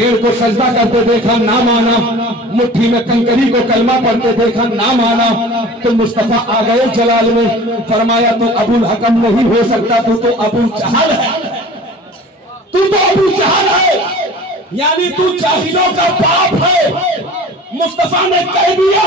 पेड़ को सजदा करते देखा, ना माना। मुट्ठी में कंकरी को कलमा पढ़ते देखा, ना माना। तो मुस्तफा आ गए जलाल में, फरमाया तो अबुल हकम नहीं हो सकता, तू तो अबू जहल है, तू तो अबू जहल है, यानी तू जाहिलों का बाप है। मुस्तफा ने कह दिया।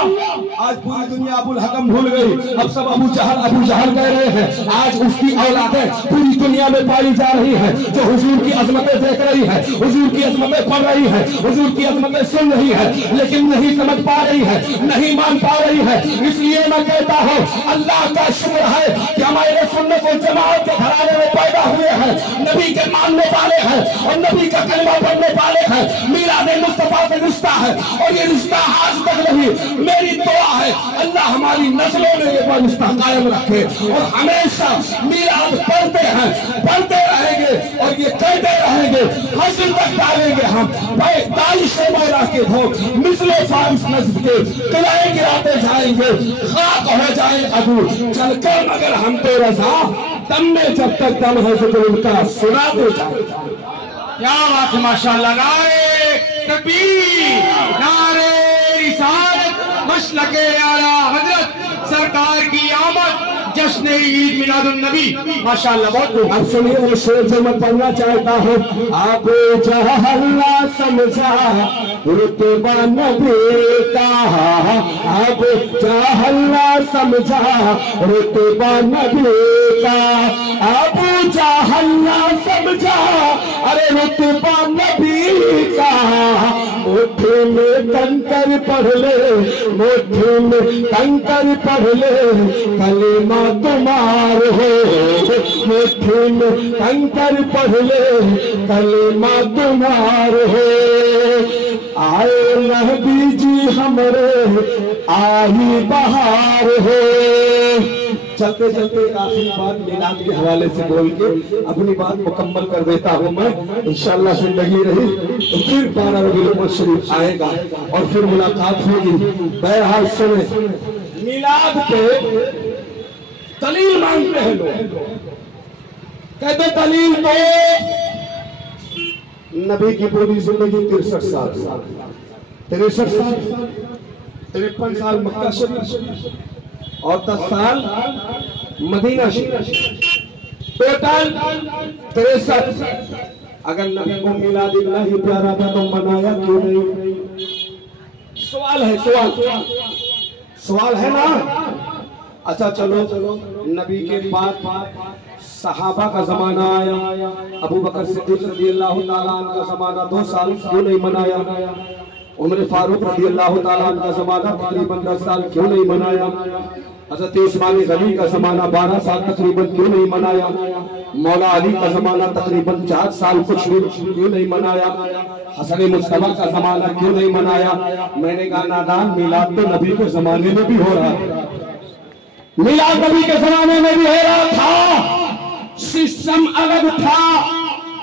आज पूरी दुनिया अबुल हकम भूल गई, अब सब अबू जहल कह रहे हैं। आज उसकी औलादें पूरी दुनिया में पाई जा रही है, जो हुजूर की अजमतें देख रही है, हुजूर की अजमतें पढ़ रही है, हुजूर की अजमतें सुन रही है, लेकिन नहीं समझ पा रही है, नहीं मान पा रही है। इसलिए मैं कहता हूँ अल्लाह का शुक्र है कि हमारे सुन्नत व जमात के घराने में पैदा हुए हैं, नबी के मानने वाले हैं और नबी का कलमा पढ़ने वाले हैं। मीलाद मुस्तफा से रिश्ता है और ये रिश्ता आज तक नहीं। मेरी दुआ है अल्लाह हमारी नस्लों में ये रिश्ता कायम रखे और हमेशा मीलाद पढ़ते हैं, पढ़ते रहेंगे और ये कहते रहेंगे, हश्र तक डालेंगे हम दाइश मौला के भोग मिसले फारिस नस्ब के किलाए गिराते जाएंगे, खाक हो जाए अबू चलकर मगर हम तो रजा दम में जब तक दम है तो उनका सुनाते जाए। क्या बात है, माशाअल्लाह। नारे तकबीर, नारे रिसालत, मशलके आला हजरत सरकार की आमद, जश्न ईद मिलादुन नबी। माशाअल्लाह, बहुत अब सुनिए, वो शेर जो मैं पढ़ना चाहता हूँ। अबू जहल समझा रुतबा नबी का, अबू जहल समझा रुतबा नबी का, अबू जहल समझा अरे रुतबा नबी का। मुट्ठी में कंकर पढ़ ले, मुट्ठी में कंकर पढ़ ले, कलेमा तुम्हार हो। मुट्ठी में कंकर पढ़ ले, कलेमा तुम्हार हो। आए नबी जी हमरे आई बहार हो। चलते चलते आखिरी बात मिलाद के हवाले से बोल के अपनी बात मुकम्मल कर देता हूँ मैं। इंशाअल्लाह जिंदगी रही तो फिर 12 रबीउल अव्वल शरीफ आएगा और फिर मुलाकात होगी। बहरहाल सुने, मिलाद पे दलील मांगते हैं लोग, कहते दलील तो नबी की पूरी जिंदगी 63 साल, 63 साल, 53 साल मक्का शरीफ और 10 साल मदीना शरीफ, टोटल 63। अगर नबी को मिलाद इल्लाही प्यारा था तो मनाया क्यों नहीं? सवाल है, सवाल है ना। अच्छा चलो, नबी के बाद सहाबा का जमाना आया, अबू बकर सिद्दीक रज़ियल्लाहु ताला अन्हु का जमाना 2 साल क्यों नहीं मनाया? उमर फारूक रज़ियल्लाहु ताला अन्हु का जमाना तकरीबन 10 साल क्यों नहीं मनाया? हज़रत उस्मान गनी का जमाना 12 साल तकरीबन क्यों नहीं मनाया? मौला अली का जमाना तकरीबन 4 साल कुछ क्यों नहीं मनाया? हसन मुस्तफा का जमाना क्यों नहीं मनाया? मैंने कहा नादान, मिलाद तो नबी के जमाने में भी हो रहा है, मिलाद नबी के जमाने में भी हो रहा था, सिस्टम अलग था।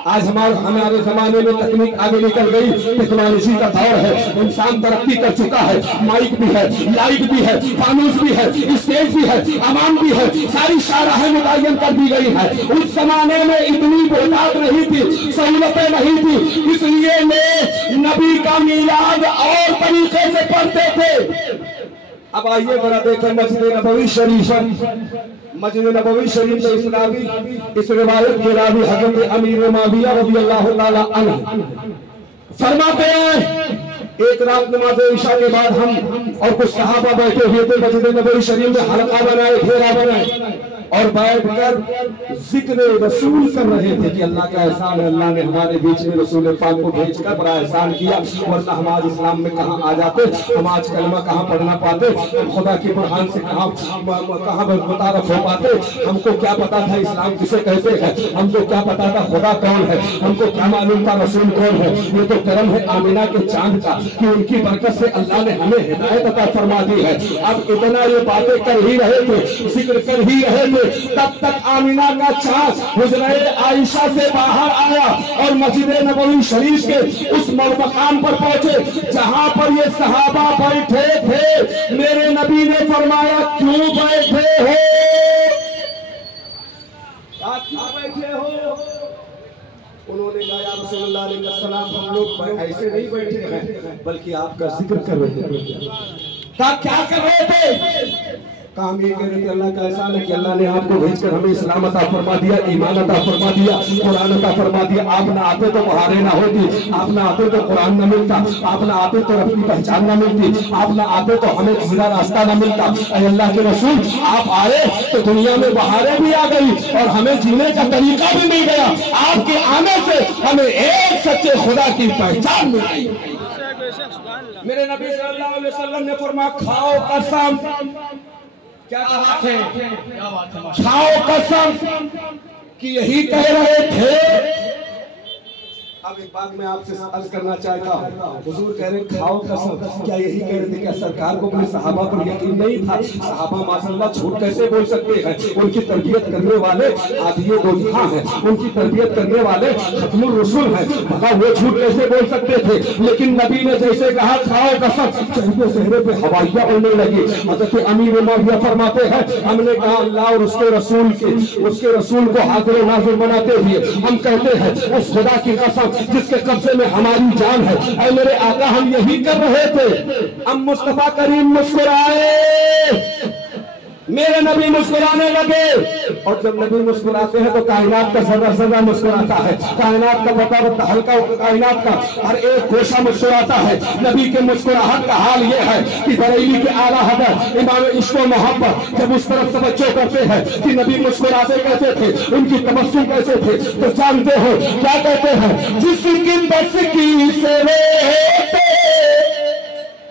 आज हमारे जमाने में तकनीक आगे निकल गई, टेक्नोलॉजी का दौर है, इंसान तरक्की कर चुका है, माइक भी है, लाइट भी है, फानूस भी है, स्टेज भी है, अवाम भी है, सारी शाहराहें मुतय्यन कर दी गई है। उस जमाने में इतनी बुनियाद नहीं थी, सहूलतें नहीं थी, इसलिए नबी का मिलाद और तरीके से पढ़ते थे। अब आइए जरा देखें मस्जिद नबवी शरीफ, मस्जिद नबवी शरीफ में इस रिवायत के रावी हजरत अमीर मुआविया रज़ियल्लाहु ताला अन्हु फरमाते हैं, एक रात नमाज इशा के बाद हम और कुछ सहाबा बैठे हुए थे मस्जिद नबवी शरीफ में, हल्का बनाए, घेरा बनाए और बैठकर जिक्र रसूल कर रहे थे कि अल्लाह का एहसान है, अल्लाह ने हमारे बीच में रसूल पाक को भेजकर बड़ा एहसान किया, वरना हम आज इस्लाम में कहाँ आ जाते, हम आज कलमा कहाँ पढ़ना पाते, हम खुदा की कुरान से कहाँ मुतारफ हो पाते। हमको क्या पता था इस्लाम किसे कहते हैं, हमको क्या पता था खुदा कौन है, हमको क्या मालूम था रसूल कौन है। ये तो करम है आमिना के चांद का कि उनकी बरकत से अल्लाह ने हमें हिदायत अता फरमा दी है। अब इतना ये बातें कर ही रहे थे, जिक्र कर ही रहे थे, तब तक आमिना का चांद हुजरे आयशा से बाहर आया और मस्जिद नबवी शरीफ के उस मकाम पर पहुंचे जहां पर ये सहाबा बैठे थे। मेरे नबी ने फरमाया, क्यों बैठे हो, क्यों बैठे हो? उन्होंने कहा या रसूलुल्लाह अलैहि सलाम हम लोग ऐसे नहीं बैठे हैं बल्कि आपका जिक्र कर रहे हैं। कहा क्या कर रहे थे? काम ये कह रहे थे अल्लाह का एहसान है कि अल्लाह ने आपको भेजकर हमें इस्लाम अता फरमा दिया, ईमान अता फरमा दिया, कुरान अता फरमा दिया। आप ना आते तो बहारें ना होती, आप ना आते तो कुरान ना मिलता, आप ना आते तो अपनी पहचान ना मिलती, आप ना आते तो हमें सीधा रास्ता ना मिलता। अल्लाह के रसूल आप आए तो दुनिया में बहारें भी आ गई और हमें जीने का तरीका भी मिल गया। आपके आने से हमें एक सच्चे खुदा की पहचान मिल गई। मेरे नबी सल्लल्लाहु अलैहि वसल्लम ने फरमाया खाओ कसम, क्या कहा थे? खाओ कसम कि यही कह रहे थे। अब एक बात मैं आपसे अर्ज करना चाहता हूँ, हुजूर कह रहे खाओ कसम, क्या यही कह रहे थे? क्या सरकार को अपने सहाबा पर यकीन नहीं था? सहाबा माशाअल्लाह झूठ कैसे बोल सकते हैं? उनकी तरबियत करने वाले आदिये दो जहां हैं, उनकी तरबियत करने वाले खत्मुर रसूल हैं, मगर वो झूठ कैसे बोल सकते थे? लेकिन नबी ने जैसे कहा खाओ कसम, चेहरे पे हवाइयां उड़ने लगी। हज़रत अमीर मुआविया फरमाते हैं हमने कहा अल्लाह और उसके रसूल को हाजिर नाज़िर बनाते हुए हम कहते हैं उस खुदा की कसम जिसके कब्जे में हमारी जान है, ऐ मेरे आका हम यही कर रहे थे। अब मुस्तफा करीम मुस्कुराए, मेरे नबी मुस्कुराने लगे। और जब नबी मुस्कुराते हैं तो कायनात का जर्रा जर्रा मुस्कुराता है, कायनात का बता हल्का कायनात का हर एक गोशा मुस्कुराता है। नबी के मुस्कुराहट का हाल ये है कि बरेली के आला हज़रत इमाम इश्क व मोहब्बत जब उस तरफ तवज्जो करते हैं कि नबी मुस्कुराते कैसे थे, उनकी तबस्सुम कैसे थे, तो जानते हो क्या कहते हैं? जिसकी बस की से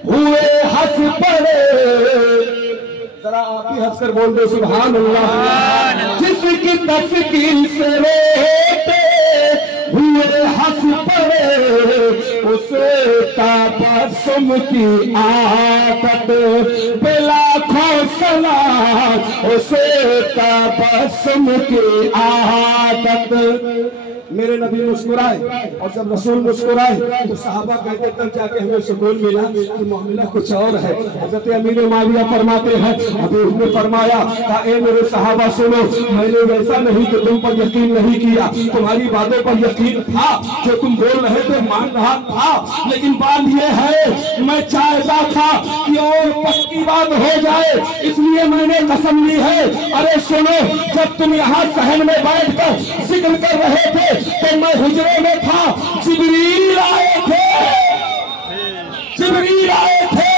हुए हंस पड़े, जरा आप ही हंसकर बोल दो सुभान अल्लाह। जिसकी तस्कीर से रोते हुए हंस पड़े उसे तबस्सुम की आदत पे लाखों सलाम, उसे तबस्सुम की आदत। मेरे नबी मुस्कुराए और जब रसूल मुस्कुराए तो सहाबा कहते तब जाके हमें सुकून मिला कि मामला कुछ और है। हज़रत अमीर मुआविया फरमाते हैं अभी उसने फरमाया था ए मेरे सहाबा सुनो, मैंने वैसा नहीं कि तुम पर यकीन नहीं किया, तुम्हारी बातों पर यकीन था, जो तुम बोल रहे थे मान रहा था, लेकिन बात यह है मैं चाहता था कि और पक्की बात हो जाए, इसलिए मैंने कसम ली है। अरे सुनो, जब तुम यहाँ सहन में बैठकर जिक्र कर रहे थे तो मैं हुजरे में था, जिब्रील आए थे, जिब्रील आए थे।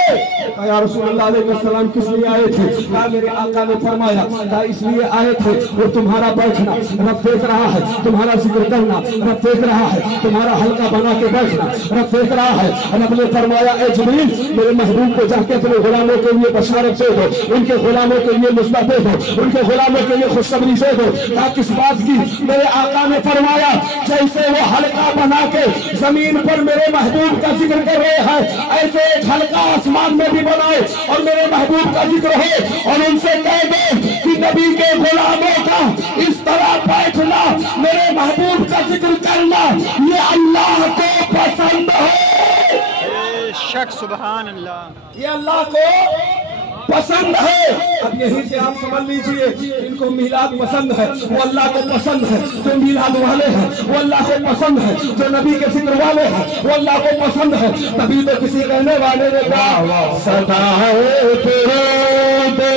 या रसूलुल्लाह अलैहि सलाम किस लिए आए थे? कहा मेरे आका ने फरमाया था इसलिए आए थे वो तुम्हारा बैठना रब देख रहा है, तुम्हारा जिक्र करना रब देख रहा है, तुम्हारा हल्का बना के बैठना रब देख रहा है। रब ने फरमाया ए जिब्रील मेरे महबूब को जाके अपने गुलामों के लिए बशारत दे दो, उनके गुलामों के लिए मुस्बत दे दो, उनके गुलामों के लिए खुशखबरी दे दो। कहा किस बात की? मेरे आका ने फरमाया जैसे वो हल्का बना के जमीन पर मेरे महबूब का जिक्र कर रहे हैं, ऐसे एक हल्का आसमान में भी बनाए और मेरे महबूब का जिक्र हो और उनसे कह दो कि नबी के गुलामों का इस तरह बैठना, मेरे महबूब का जिक्र करना, ये अल्लाह को पसंद है। शक सुभान अल्लाह, ये अल्लाह को पसंद है। अब यहीं से आप समझ लीजिए इनको मिलाद पसंद है, वो अल्लाह को पसंद है। जो मिलाद वाले हैं वो अल्लाह को पसंद है, जो नबी के जिक्र वाले हैं वो अल्लाह को पसंद है। तभी तो किसी कहने वाले ने कहा सदाए दे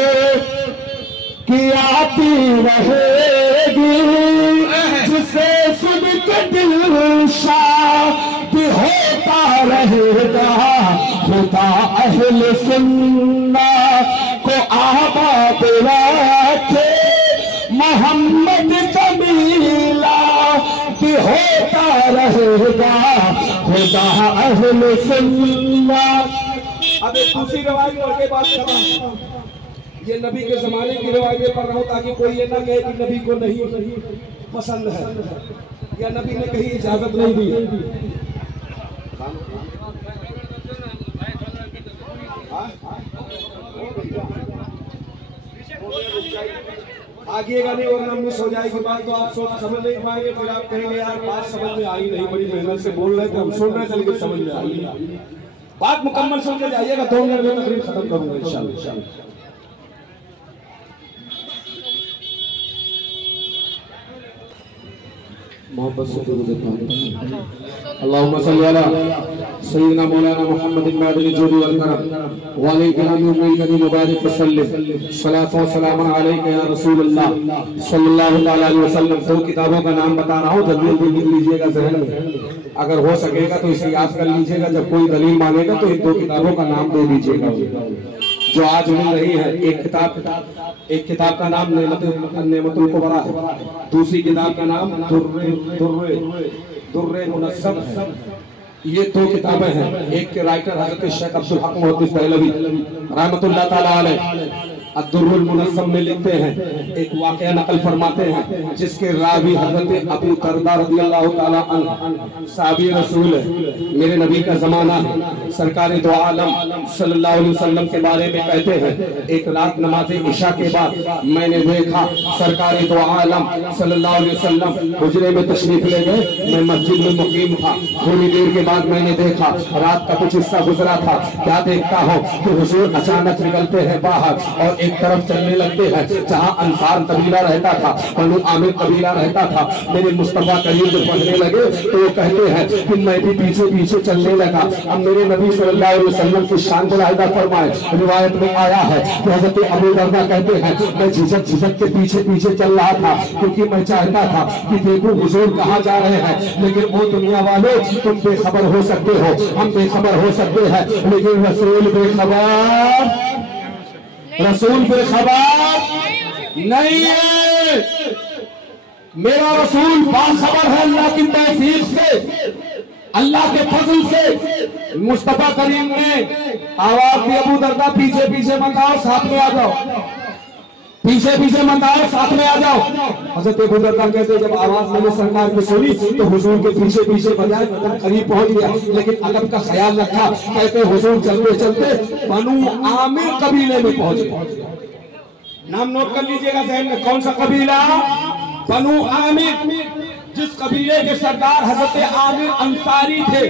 कि आती रहेगी जिसे सुन के दिल शाद होता रहेगा। खुदा अहले सुन्ना को आबाद रखे, मोहम्मद का मिलाद होता रहेगा। खुदा अहले सुन्ना। अब एक दूसरी रवायत पढ़ के बात कर रहा हूं, ये नबी के जमाने की रवायतें पढ़ रहा हूं ताकि कोई ये ना कहे कि नबी को नहीं पसंद है या नबी ने कहीं इजाजत नहीं दी। आगिएगा नहीं वरना मिस हो जाएगी बात, तो आप सोच समझ नहीं पाएंगे, फिर आप कहेंगे यार बात समझ में आई नहीं, बड़ी मेहनत से बोल रहे थे, हम सुन रहे थे लेकिन समझ में आई नहीं। बात मुकम्मल सुन के जाइएगा, 2 मिनट में तकरीर खत्म करूंगा इंशाल्लाह। मोहब्बत से दुरूद अल्लाहुम्मा सल्ली अला सय्यिदना मौलाना मुहम्मदिन मादनी जोदी वल करम व अलैहि कलामी करीम मुबारक वसल्लम सलातो व सलाम अलैका या रसूलल्लाह सल्लल्लाहु अलैहि वसल्लम। दो किताबों का नाम बता रहा हूँ, जल्दी जल्दी लिख लीजिएगा जहन में, अगर हो सकेगा तो इसे याद कर लीजिएगा। जब कोई दलील मांगेगा तो इन दो किताबों का नाम दे दीजिएगा जो आज मिल रही है। एक किताब का नाम नेमतुल कुबरा है, दूसरी किताब का नाम दुर्रे मुनज़्ज़म है। ये दो किताबें हैं। एक के राइटर हज़रत शेख अब्दुल हक मुहद्दिस दहलवी रहमतुल्लाह ताला अलैह अद्दुर्रुल मुनज़्ज़म में लिखते हैं, एक वाक़या नकल फरमाते हैं जिसके रावी हज़रत अबू दरदा रज़ियल्लाहु ताला अन्हु साहबी रसूल है, मेरे नबी का ज़माना है। सरकार दो आलम सल्लल्लाहु अलैहि वसल्लम के बारे में कहते हैं, एक रात नमाज इशा के बाद मैंने देखा सरकार दो आलम सल्लल्लाहु अलैहि वसल्लम हुजरे में तशरीफ ले गए। मैं मस्जिद में मुकीम था। थोड़ी देर के बाद मैंने देखा रात का कुछ हिस्सा गुजरा था। क्या देखता हूँ कि हुजूर अचानक निकलते हैं बाहर और एक तरफ चलने लगते हैं जहाँ अंसार कबीला रहता था, बनु आमिर कबीला रहता था। मेरे मुस्तफा करीम जब पढ़ने लगे तो वो कहते हैं कि मैं भी पीछे पीछे चलने लगा। अब मेरे नबी सल्लल्लाहु अलैहि वसल्लम की शान को लायदा फरमाए। रिवायत में आया है कि हज़रत अबू दरदा कहते हैं मैं झिझक झिझक के पीछे पीछे चल रहा था, क्योंकि मैं चाहता था कि देखो हुजूर कहाँ जा रहे हैं। लेकिन वो दुनिया वाले तुम बेखबर हो सकते हो, हम बेखबर हो सकते हैं, लेकिन रसूल बेखबर नहीं है। मेरा रसूल बाखबर है अल्लाह की तौफीक से, अल्लाह के फजल से। मुस्तफा करीम ने आवाज दी, अबू दरदा पीछे पीछे मत आओ, साथ में आ जाओ, पीछे पीछे मत आओ, साथ में आ जाओ। हज़रत अबू दरदा कहते जब आवाज मैंने सरकार की सुनी तो हुजूर के पीछे पीछे बजाए मतलब करीब पहुंच गया, लेकिन अदब का ख्याल रखा। कहते हुजूर चलते चलते बनु आमिर कबीले में पहुंच गए। नाम नोट कर लीजिएगा ज़हन में, कौन सा कबीला? बनु आमिर, जिस कबीले के सरदार हज़रत आमिर अंसारी थे।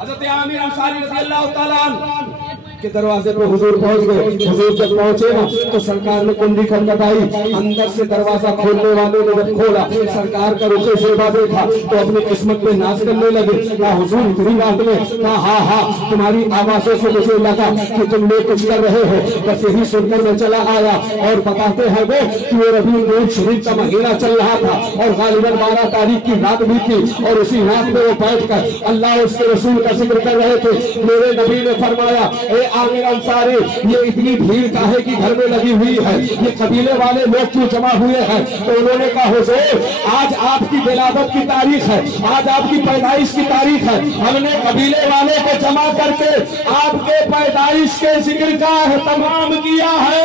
हज़रत आमिर अंसारी रज़ियल्लाहु ताला अन्हु के दरवाजे पे हुजूर पहुंच गए। हुजूर जब पहुंचे ना तो सरकार ने कुंडी खटखटाई। अंदर से दरवाजा खोलने वाले ने जब खोला, सरकार का रुखे शेबा देखा तो अपनी किस्मत पे नाज करने लगे। कहा हुजूर इतनी रात में? कहा हाँ हाँ, तुम्हारी आवाजों से मुझे लगा कि तुम लोग कुछ कर रहे हो, बस यही सुनकर मैं चला आया। और बताते हैं वो कि वो रबीउल शरीफ का महीना चल रहा था और गालिबन 12 तारीख की रात भी थी, और उसी रात में वो बैठ कर अल्लाह उसके रसूल का जिक्र कर रहे थे। मेरे नबी ने फरमाया, ए आमिर अंसारी, ये इतनी भीड़ काहे की घर में लगी हुई है, ये कबीले वाले लोग क्यों जमा हुए हैं? तो उन्होंने कहा हुजूर आज आपकी विलादत की तारीख है, आज आपकी पैदाइश की तारीख है। हमने कबीले वाले को जमा करके आपके पैदाइश के जिक्र का एहतमाम किया है।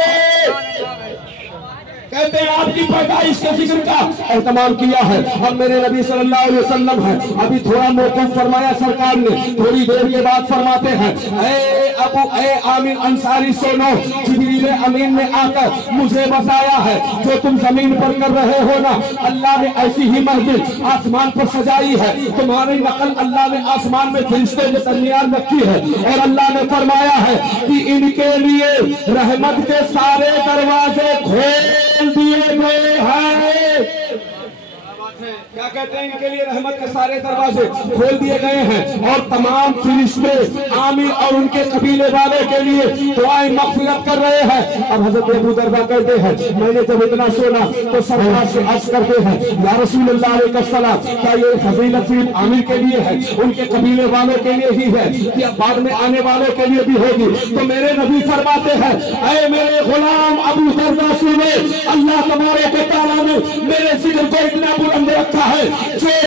कहते हैं आपकी पैदाइश के जिक्र का एहतमाम किया है। अब मेरे नबी सल्लल्लाहु अलैहि वसल्लम है, अभी थोड़ा मौक़िफ़ फरमाया सरकार ने। थोड़ी देर के बाद फरमाते हैं, ए आमिर अंसारी सुनो, जिब्रील अमीन ने आकर मुझे बताया है जो तुम जमीन पर कर रहे हो ना, अल्लाह ने ऐसी ही मस्जिद आसमान पर सजाई है। तुम्हारी नकल अल्लाह ने आसमान में फरिश्ते के दरमियान रखी है, और अल्लाह ने फरमाया है कि इनके लिए रहमत के सारे दरवाजे खोल दिए गए हैं। क्या कहते हैं? इनके लिए रहमत के सारे दरवाजे खोल दिए गए हैं, और तमाम फरिश्ते आमिर और उनके कबीले वाले के लिए दुआएं मग़फ़िरत कर रहे हैं। अब हज़रत अबू दरदा कहते हैं, मैंने जब इतना सुना तो सरकार से अर्ज़ करते हैं, या रसूलल्लाह अलैहिस्सलाम, क्या ये फज़ीलत सिर्फ आमिर के लिए है, उनके कबीले वालों के लिए ही है, या बाद में आने वालों के लिए भी होगी? तो मेरे नबी फरमाते हैं, ऐ मेरे गुलाम अबू दरदा सुने, अल्लाह तबारक व तआला ने मेरे जिक्र को इतना बुलंद रखा है जो